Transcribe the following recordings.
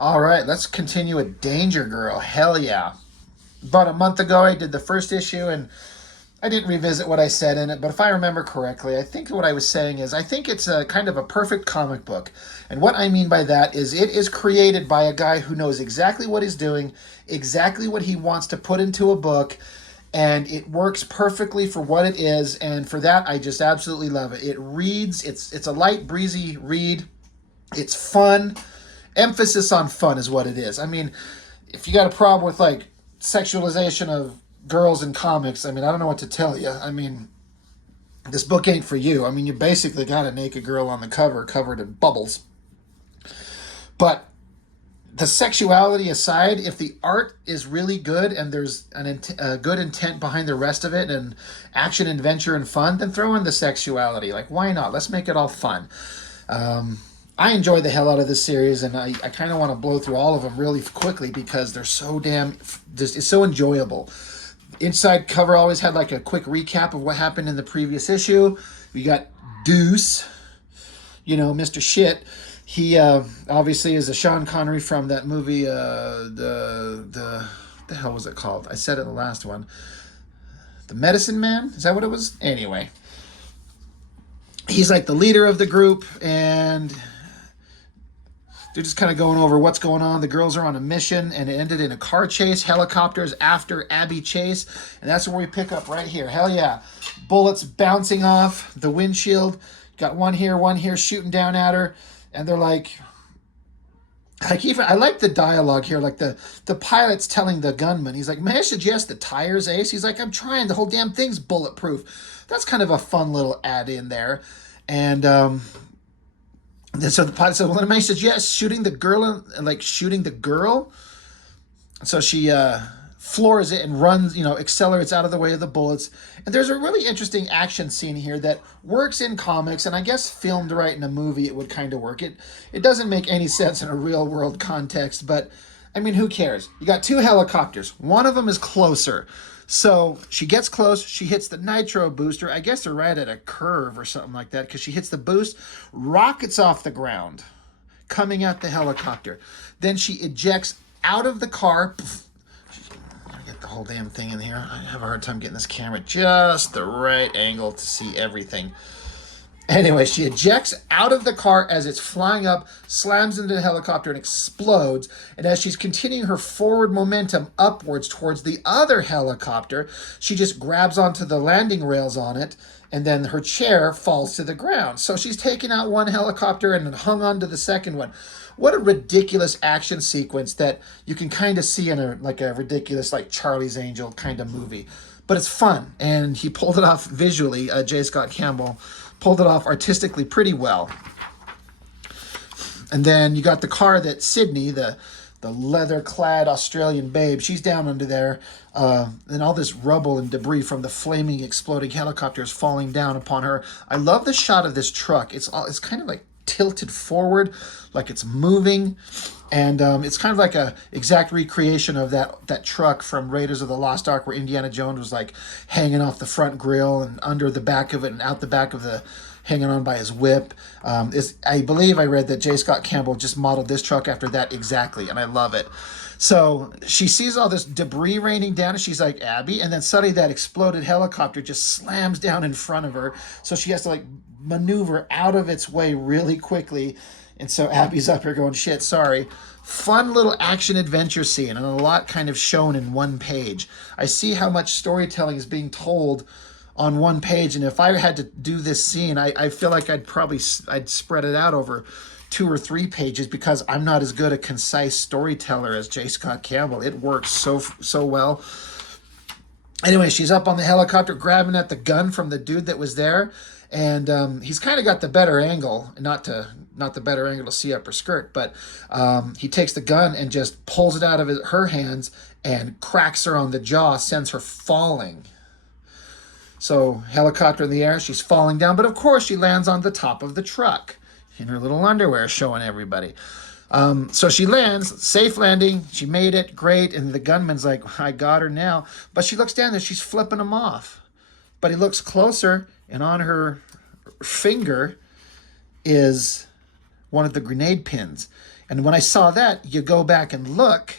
All right, let's continue with Danger Girl. Hell yeah. About a month ago, I did the first issue, and I didn't revisit what I said in it, but if I remember correctly, I think what I was saying is I think it's a kind of a perfect comic book. And what I mean by that is it is created by a guy who knows exactly what he's doing, exactly what he wants to put into a book, and it works perfectly for what it is, and for that I just absolutely love it. It reads, it's a light breezy read. It's fun. Emphasis on fun is what it is. I mean, if you got a problem with like sexualization of girls in comics, I mean, I don't know what to tell you. I mean, this book ain't for you. I mean, you basically got a naked girl on the cover covered in bubbles. But the sexuality aside, if the art is really good and there's a good intent behind the rest of it and action, adventure, and fun, then throw in the sexuality. Like, why not? Let's make it all fun. I enjoy the hell out of this series, and I kind of want to blow through all of them really quickly because they're so damn, just it's so enjoyable. Inside cover always had like a quick recap of what happened in the previous issue. We got Deuce, Mr. Shit. He obviously is a Sean Connery from that movie. The hell was it called? I said it in the last one. The Medicine Man. Is that what it was? Anyway, he's like the leader of the group, and they're just kind of going over what's going on. The girls are on a mission, and it ended in a car chase. Helicopters after Abby Chase, and that's where we pick up right here. Hell yeah. Bullets bouncing off the windshield. Got one here, shooting down at her. And they're like even I like the dialogue here. Like the pilot's telling the gunman, he's like, "May I suggest the tires, Ace?" He's like, "I'm trying. The whole damn thing's bulletproof." That's kind of a fun little add in there. And so the pilot said, "Well, may I suggest shooting the girl, like shooting the girl?" So she floors it and runs, accelerates out of the way of the bullets. And there's a really interesting action scene here that works in comics, and I guess filmed right in a movie it would kind of work. It doesn't make any sense in a real world context, but I mean, who cares? You got two helicopters. One of them is closer. So she gets close, she hits the nitro booster. I guess they're right at a curve or something like that because she hits the boost, rockets off the ground, coming at the helicopter. Then she ejects out of the car. Get the whole damn thing in here. I have a hard time getting this camera just the right angle to see everything. Anyway, she ejects out of the car as it's flying up, slams into the helicopter, and explodes. And as she's continuing her forward momentum upwards towards the other helicopter, she just grabs onto the landing rails on it, and then her chair falls to the ground. So she's taken out one helicopter and hung onto the second one. What a ridiculous action sequence that you can kind of see in a ridiculous like Charlie's Angel kind of movie. But it's fun, and he pulled it off visually. J. Scott Campbell pulled it off artistically pretty well. And then you got the car that Sydney, the leather-clad Australian babe, she's down under there, and all this rubble and debris from the flaming, exploding helicopters falling down upon her. I love the shot of this truck. It's kind of like tilted forward, like it's moving, and it's kind of like a exact recreation of that truck from Raiders of the Lost Ark, where Indiana Jones was like hanging off the front grill and under the back of it and out the back of the hanging on by his whip. I believe I read that J. Scott Campbell just modeled this truck after that exactly, and I love it. So she sees all this debris raining down, and she's like, "Abby," and then suddenly that exploded helicopter just slams down in front of her. So she has to like maneuver out of its way really quickly. And so Abby's up here going, "Shit, sorry." Fun little action adventure scene, and a lot kind of shown in one page. I see how much storytelling is being told on one page, and if I had to do this scene, I feel like I'd spread it out over 2 or 3 pages because I'm not as good a concise storyteller as J. Scott Campbell. It works so well. Anyway, she's up on the helicopter grabbing at the gun from the dude that was there, and he's kind of got the better angle, not the better angle to see up her skirt, but he takes the gun and just pulls it out of her hands and cracks her on the jaw, sends her falling. So helicopter in the air, she's falling down, but of course she lands on the top of the truck in her little underwear, showing everybody. So she lands, safe landing. She made it, great. And the gunman's like, "I got her now." But she looks down there, she's flipping him off. But he looks closer, and on her finger is one of the grenade pins. And when I saw that, you go back and look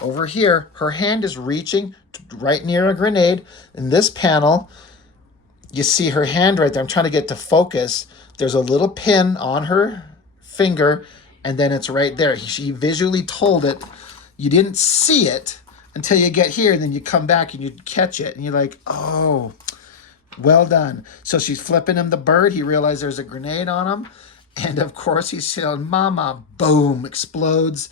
over here, her hand is reaching right near a grenade. In this panel, you see her hand right there. I'm trying to get to focus. There's a little pin on her finger, and then it's right there. She visually told it. You didn't see it until you get here, and then you come back and you catch it, and you're like, oh, well done. So she's flipping him the bird. He realized there's a grenade on him. And of course, he's yelling, Mama, boom, explodes.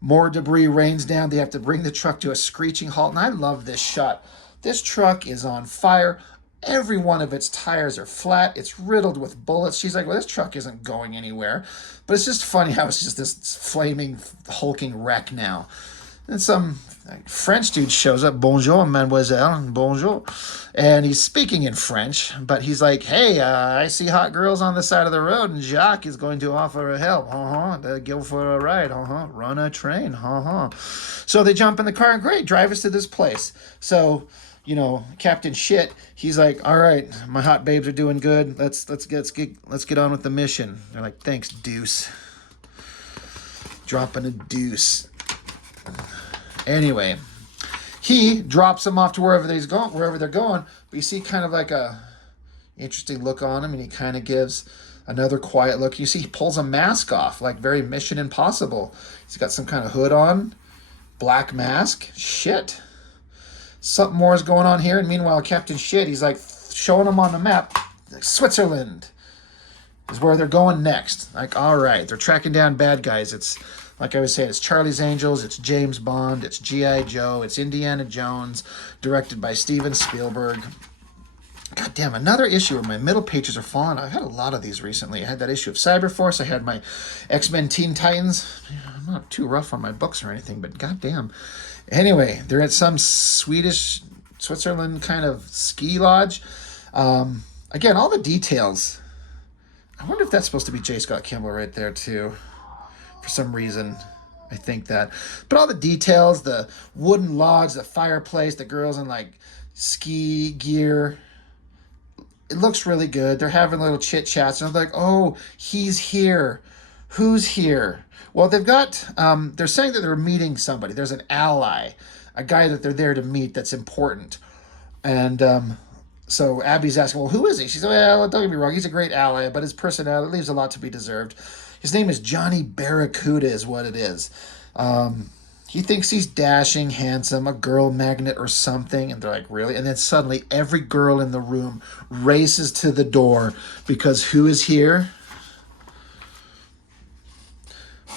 More debris rains down. They have to bring the truck to a screeching halt. And I love this shot. This truck is on fire. Every one of its tires are flat. It's riddled with bullets. She's like, well, this truck isn't going anywhere. But it's just funny how it's just this flaming, hulking wreck now. And some French dude shows up, bonjour, mademoiselle, bonjour. And he's speaking in French, but he's like, hey, I see hot girls on the side of the road, and Jacques is going to offer help. Go for a ride. Run a train. So they jump in the car, and great, drive us to this place. So, Captain Shit, he's like, all right, my hot babes are doing good. Let's get on with the mission. They're like, thanks, deuce. Dropping a deuce. Anyway, he drops them off to wherever they're going. But you see kind of like a interesting look on him, and he kind of gives another quiet look. You see he pulls a mask off, like very Mission Impossible. He's got some kind of hood on, black mask. Shit. Something more is going on here. And meanwhile, Captain Shit, he's like showing them on the map. Switzerland is where they're going next. Like, all right, they're tracking down bad guys. It's like I was saying, it's Charlie's Angels, it's James Bond, it's G.I. Joe, it's Indiana Jones, directed by Steven Spielberg. God damn, another issue where my middle pages are falling. I've had a lot of these recently. I had that issue of Cyberforce. I had my X-Men Teen Titans. I'm not too rough on my books or anything, but god damn. Anyway, they're at some Switzerland kind of ski lodge. Again, all the details. I wonder if that's supposed to be J. Scott Campbell right there, too. For some reason, I think that. But all the details, the wooden logs, the fireplace, the girls in like ski gear, it looks really good. They're having little chit chats, and I'm like, oh, he's here. Who's here? Well, they've got, they're saying that they're meeting somebody. There's an ally, a guy that they're there to meet that's important. And so Abby's asking, well, who is he? She said, well, don't get me wrong, he's a great ally, but his personality leaves a lot to be deserved. His name is Johnny Barracuda is what it is. He thinks he's dashing, handsome, a girl magnet or something. And they're like, really? And then suddenly every girl in the room races to the door because who is here?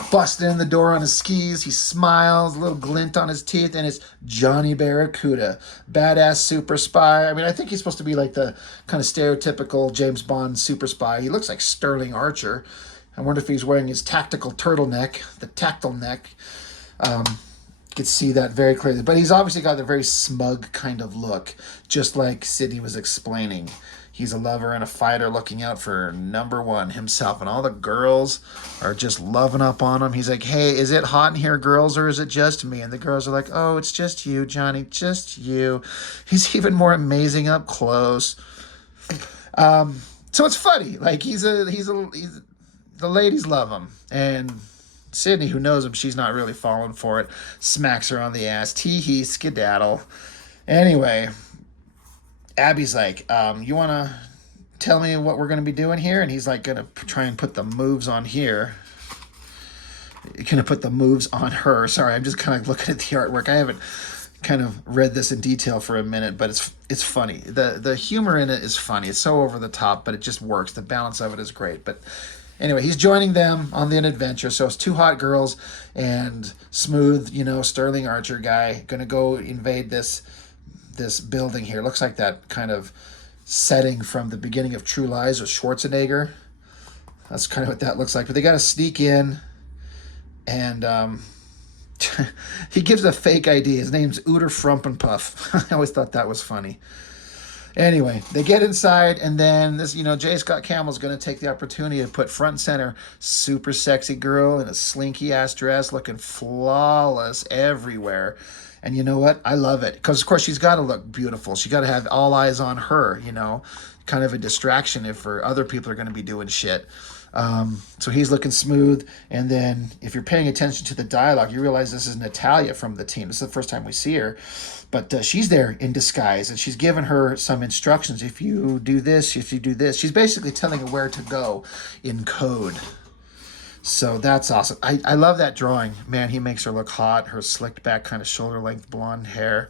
Busting in the door on his skis. He smiles, a little glint on his teeth, and it's Johnny Barracuda. Badass super spy. I mean, I think he's supposed to be like the kind of stereotypical James Bond super spy. He looks like Sterling Archer. I wonder if he's wearing his tactical turtleneck, the tactile neck. You could see that very clearly. But he's obviously got a very smug kind of look, just like Sydney was explaining. He's a lover and a fighter looking out for number one, himself. And all the girls are just loving up on him. He's like, hey, is it hot in here, girls, or is it just me? And the girls are like, oh, it's just you, Johnny, just you. He's even more amazing up close. So it's funny. Like, he's the ladies love him, and Sydney, who knows him, she's not really falling for it, smacks her on the ass. Tee-hee, skedaddle. Anyway, Abby's like, you want to tell me what we're going to be doing here? And he's like going to try and put the moves on here. Going to put the moves on her. Sorry, I'm just kind of looking at the artwork. I haven't kind of read this in detail for a minute, but it's funny. The humor in it is funny. It's so over the top, but it just works. The balance of it is great. But anyway, he's joining them on an adventure. So it's two hot girls and smooth, Sterling Archer guy going to go invade this building here. Looks like that kind of setting from the beginning of True Lies with Schwarzenegger. That's kind of what that looks like. But they got to sneak in, and he gives a fake ID. His name's Uter Frumpenpuff. I always thought that was funny. Anyway, they get inside, and then this, J. Scott Campbell's going to take the opportunity to put front and center super sexy girl in a slinky-ass dress, looking flawless everywhere. And you know what? I love it. Because, of course, she's got to look beautiful. She got to have all eyes on her, kind of a distraction if other people are going to be doing shit. So he's looking smooth. And then if you're paying attention to the dialogue, you realize this is Natalia from the team. This is the first time we see her. But she's there in disguise, and she's given her some instructions. If you do this, if you do this. She's basically telling her where to go in code. So that's awesome. I love that drawing. Man, he makes her look hot. Her slicked back, kind of shoulder-length blonde hair.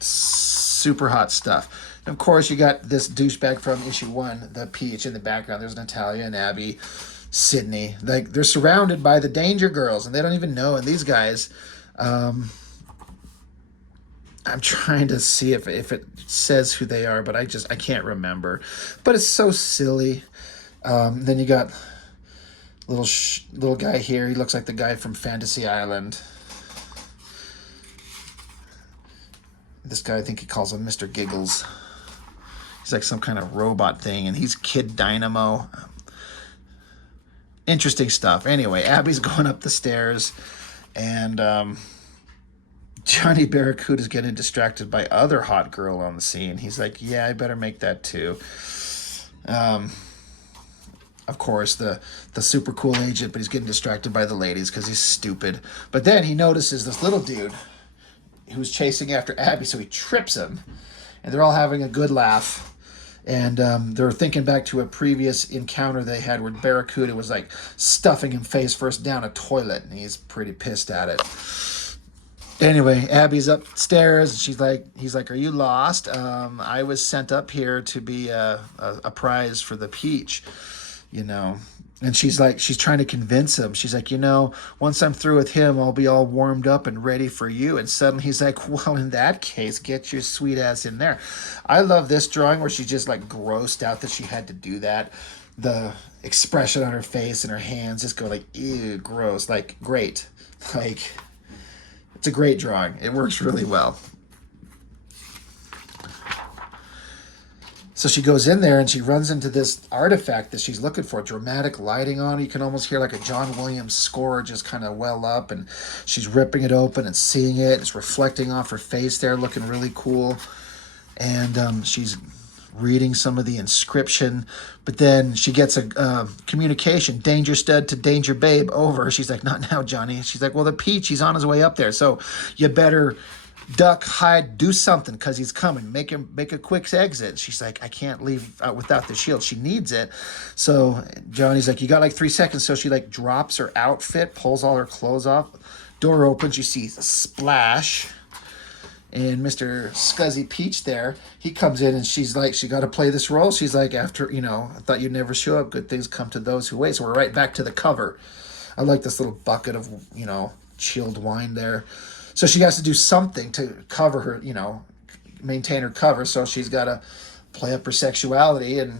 Super hot stuff. And of course, you got this douchebag from issue 1, the Peach, in the background. There's Natalia and Abby, Sydney. Like, they're surrounded by the Danger Girls, and they don't even know. And these guys, I'm trying to see if it says who they are, but I can't remember. But it's so silly. Then you got little guy here. He looks like the guy from Fantasy Island. This guy, I think he calls him Mr. Giggles. He's like some kind of robot thing, and he's Kid Dynamo. Interesting stuff. Anyway, Abby's going up the stairs, and Johnny Barracuda's getting distracted by other hot girl on the scene. He's like, yeah, I better make that too. Of course, the super cool agent, but he's getting distracted by the ladies because he's stupid. But then he notices this little dude who's chasing after Abby, so he trips him. And they're all having a good laugh. And they're thinking back to a previous encounter they had where Barracuda was like stuffing him face first down a toilet, and he's pretty pissed at it. Anyway, Abby's upstairs, and he's like, are you lost? I was sent up here to be a prize for the Peach, you know. And she's trying to convince him. She's like, once I'm through with him, I'll be all warmed up and ready for you. And suddenly he's like, well, in that case, get your sweet ass in there. I love this drawing where she's just like grossed out that she had to do that. The expression on her face and her hands just go like, ew, gross. Like, great. Like, it's a great drawing. It works really well. So she goes in there and she runs into this artifact that she's looking for. Dramatic lighting on it. You can almost hear like a John Williams score just kind of well up. And she's ripping it open and seeing it. It's reflecting off her face there, looking really cool. And she's reading some of the inscription. But then she gets a communication, Danger Stud to Danger Babe, over. She's like, not now, Johnny. She's like, well, the Peach, he's on his way up there. So you better duck, hide, do something because he's coming. Make a quick exit. She's like, I can't leave without the shield. She needs it. So Johnny's like, you got like 3 seconds. So she like drops her outfit, pulls all her clothes off. Door opens. You see a splash. And Mr. Scuzzy Peach there, he comes in and she's like, she got to play this role. She's like, after, I thought you'd never show up. Good things come to those who wait. So we're right back to the cover. I like this little bucket of, chilled wine there. So she has to do something to cover her, maintain her cover. So she's got to play up her sexuality, and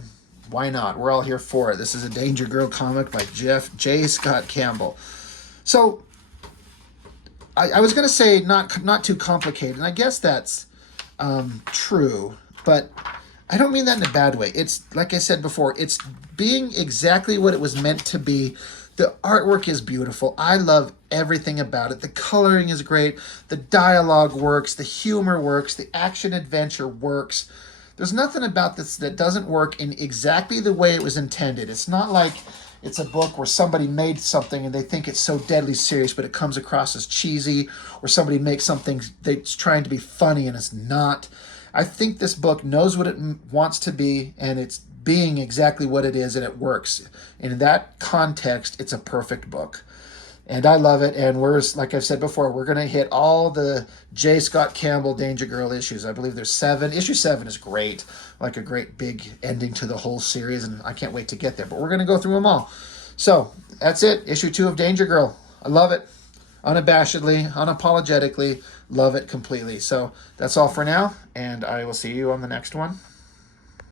why not? We're all here for it. This is a Danger Girl comic by J. Scott Campbell. So I was going to say not too complicated, and I guess that's true, but I don't mean that in a bad way. It's, like I said before, it's being exactly what it was meant to be. The artwork is beautiful. I love everything about it. The coloring is great. The dialogue works. The humor works. The action-adventure works. There's nothing about this that doesn't work in exactly the way it was intended. It's not like it's a book where somebody made something and they think it's so deadly serious, but it comes across as cheesy, or somebody makes something that's trying to be funny and it's not. I think this book knows what it wants to be, and it's being exactly what it is, and it works. And in that context, it's a perfect book. And I love it, and like I've said before, we're going to hit all the J. Scott Campbell Danger Girl issues. I believe there's 7. Issue 7 is great, like a great big ending to the whole series, and I can't wait to get there. But we're going to go through them all. So, that's it. Issue 2 of Danger Girl. I love it. Unabashedly, unapologetically, love it completely. So, that's all for now, and I will see you on the next one.